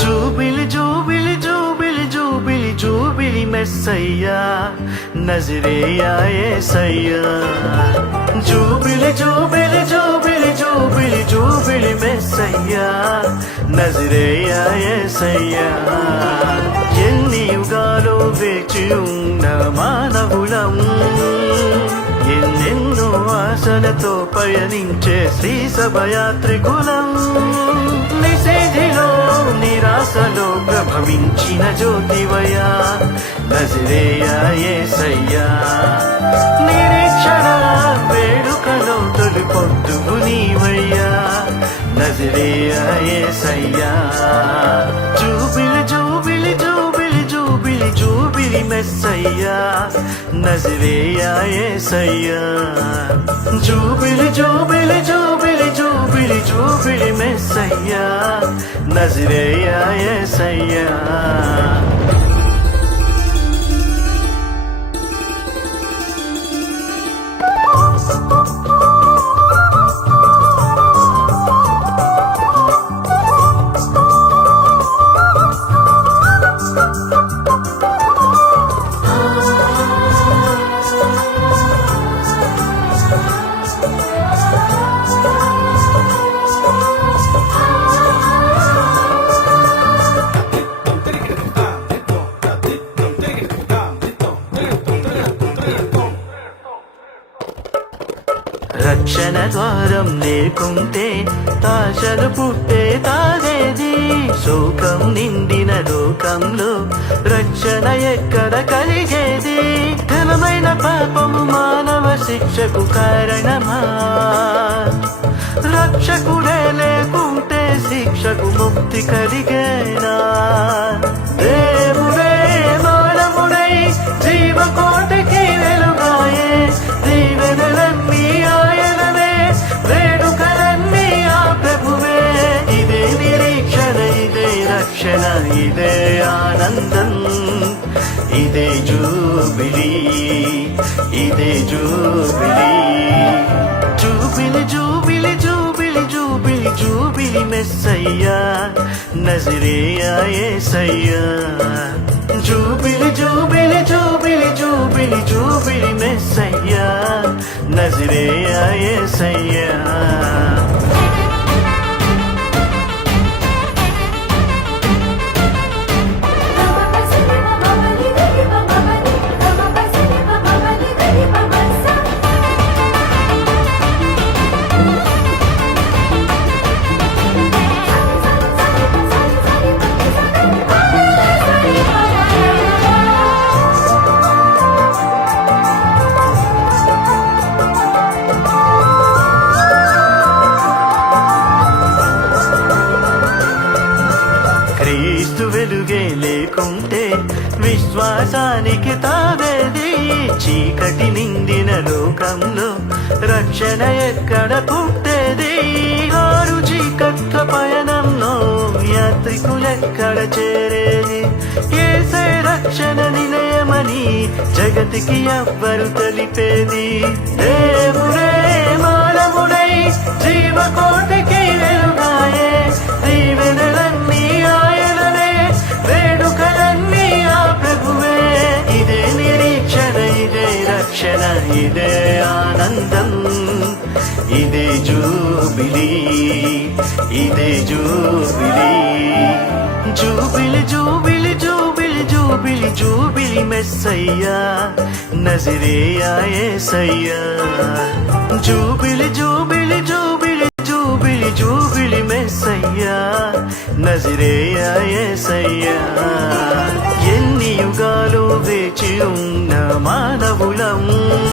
జూబిలి జూబిలి జూబిలి జూబిలి జూబిలి మెస్సయ్యా నజరేయా యేసయ్యా జూబిలి జూబిలి జూబిలి జూబిలి జూబిలి మెస్సయ్యా నజరేయా యేసయ్యా ఎన్ని యుగాలో వేచి ఉన్న మానవులం ఎన్నెన్నో ఆశలతో పయనించే శ్రీ సభయాత్రికులం నిషేధిలో నిరాశలో ప్రభవించిన జ్యోతివయ్యా నజరేయా యేసయ్యా నిరీక్షణ వేడుకలో తొలి పొద్దువు నీవయ్యా నజరేయా యేసయ్యా జూబిలి జూబిలి జూబిలి జూబిలి జూబిలి మెస్సయ్యా నజరేయా యేసయ్యా జూబిలి జూబిలి జూబిలి జూబిలి జూబిలి మెస్సయ్యా నజరేయా యేసయ్యా రక్షణ ద్వారం లేకుంటే ఆశలు పుట్టే తాగేది శోకం నిండిన లోకంలో రక్షణ ఎక్కడ కలిగేది ఘనమైన పాపము మానవ శిక్షకు కారణమా రక్షకుడే లేకుంటే శిక్షకు ముక్తి కలిగేనా దేవుడే మానవుడై జీవకోటికి వెలుగాయే దీవెనలన్నీ ఆయనవే వేడుకలన్నీ ఆ ప్రభువే ఇదే నిరీక్షణ ఇదే రక్షణ ఇదే ఆనందం ఇదే జూబిలీ ఇదే జూబిలీ జూబిలి జూబిలి జూబిలి జూబిలి జూబిలి మెస్సయ్యా నజరేయా యేసయ్యా జూబిలి జూబిలి జూబిలి జూబిలి జూబిలి మెస్సయ్యా నజరేయా యేసయ్యా క్రీస్తు వెలుగే లేకుంటే విశ్వాసానికి తావేది చీకటి నిండిన లోకంలో రక్షణ ఎక్కడ పుట్టేది ఆరు చీకట్ల పయనంలో యాత్రికులెక్కడ చేరేది యేసే రక్షణ నిలయమని జగతికి ఎవ్వరు తెలిపేది దేవుడే మానవుడై జీవకోటికి వెలుగాయే దీవెనలన్నీ ఆయనవే వేడుకలన్నీ ఆ ప్రభువే ఇదే నిరీక్షణ ఇదే రక్షణ ఇదే ఆనందం ఇదే జూబిలీ ఇదే జూబిలీ జూబిలి జూబిలి జూబిలి జూబిలి జూబిలి మెస్సయ్యా నజరేయా యేసయ్యా జూబిలి జూబిలి జూబిలి జూబిలి జూబిలి మెస్సయ్యా నజరేయా యేసయ్యా ఎన్ని యుగాలు వేచి